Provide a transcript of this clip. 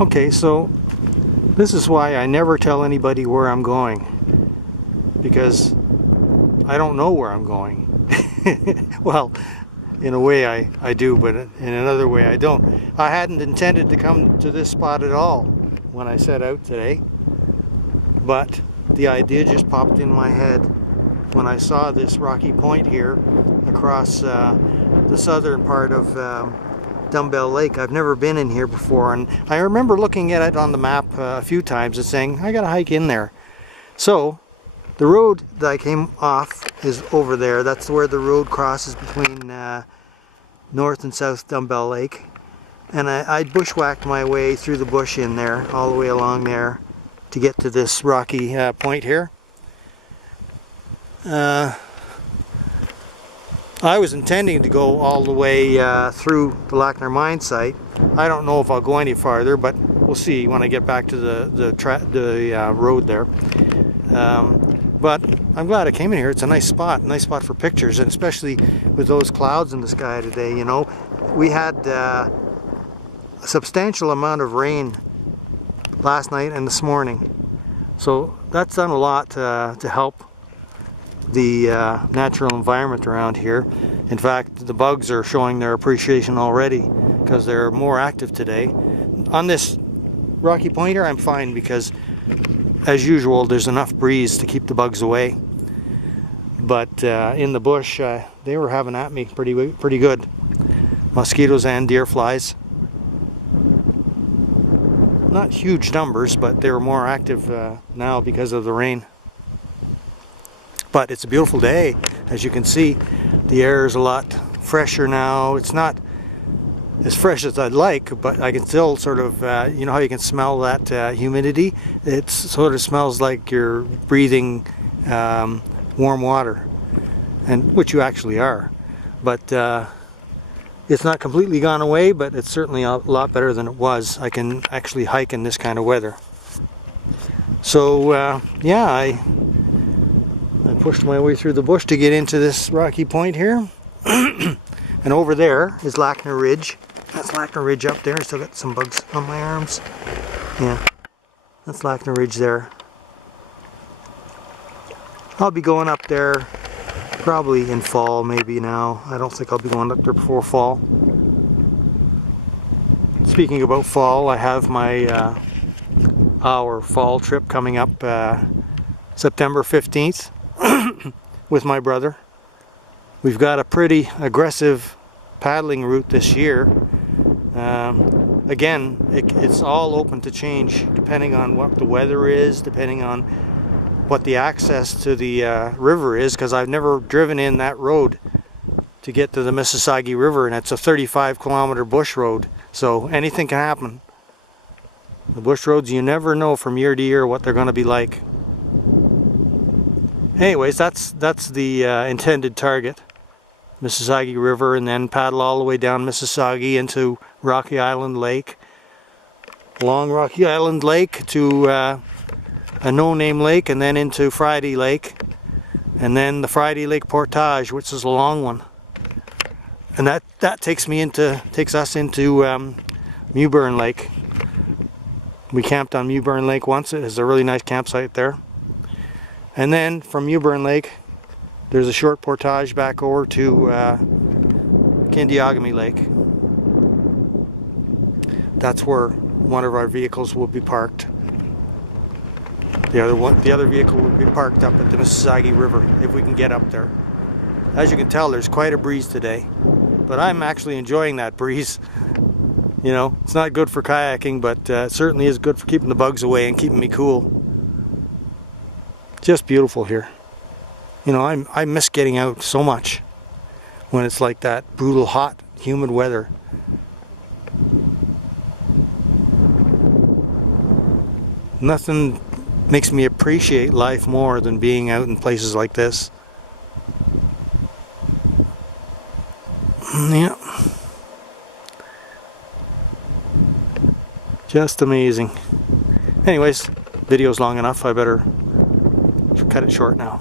Okay, so this is why I never tell anybody where I'm going, because I don't know where I'm going. Well, in a way I do, but in another way I don't. I hadn't intended to come to this spot at all when I set out today, but the idea just popped in my head when I saw this rocky point here across the southern part of Dumbbell Lake. I've never been in here before, and I remember looking at it on the map a few times and saying, I gotta hike in there. So the road that I came off is over there. That's where the road crosses between North and South Dumbbell Lake. And I bushwhacked my way through the bush in there, all the way along there, to get to this rocky point here. I was intending to go all the way through the Lackner mine site. I don't know if I'll go any farther, but we'll see when I get back to the road there. But I'm glad I came in here. It's a nice spot for pictures, and especially with those clouds in the sky today. You know, we had a substantial amount of rain last night and this morning, so that's done a lot to help the natural environment around here. In fact, the bugs are showing their appreciation already because they're more active today. On this rocky point here, I'm fine because, as usual, there's enough breeze to keep the bugs away. But in the bush, they were having at me pretty good. Mosquitoes and deer flies. Not huge numbers, but they were more active now because of the rain. But it's a beautiful day. As you can see, the air is a lot fresher now. It's not as fresh as I'd like, but I can still sort of, you know how you can smell that humidity? It sort of smells like you're breathing warm water, and which you actually are. But it's not completely gone away, but it's certainly a lot better than it was. I can actually hike in this kind of weather. So yeah, I pushed my way through the bush to get into this rocky point here. And over there is Lackner Ridge. That's Lackner Ridge up there. I still got some bugs on my arms. Yeah, that's Lackner Ridge there. I'll be going up there probably in fall, maybe now. I don't think I'll be going up there before fall. Speaking about fall, I have my our fall trip coming up September 15th with my brother. We've got a pretty aggressive paddling route this year. Again, it's all open to change depending on what the weather is, depending on what the access to the river is, because I've never driven in that road to get to the Mississauga River, and it's a 35-kilometer bush road, so anything can happen. The bush roads, you never know from year to year what they're going to be like. Anyways, that's the intended target, Mississauga River, and then paddle all the way down Mississauga into Rocky Island Lake, along Rocky Island Lake to a no-name lake, and then into Friday Lake, and then the Friday Lake Portage, which is a long one, and that takes us into Mewburn Lake. We camped on Mewburn Lake once. It is a really nice campsite there. And then from Mewburn Lake, there's a short portage back over to Kindiagami Lake. That's where one of our vehicles will be parked. The other vehicle will be parked up at the Mississauga River if we can get up there. As you can tell, there's quite a breeze today, but I'm actually enjoying that breeze. You know, it's not good for kayaking, but it certainly is good for keeping the bugs away and keeping me cool. Just beautiful here. You know, I miss getting out so much when it's like that brutal, hot, humid weather. Nothing makes me appreciate life more than being out in places like this. Yeah. Just amazing. Anyways, video's long enough. I better cut it short now.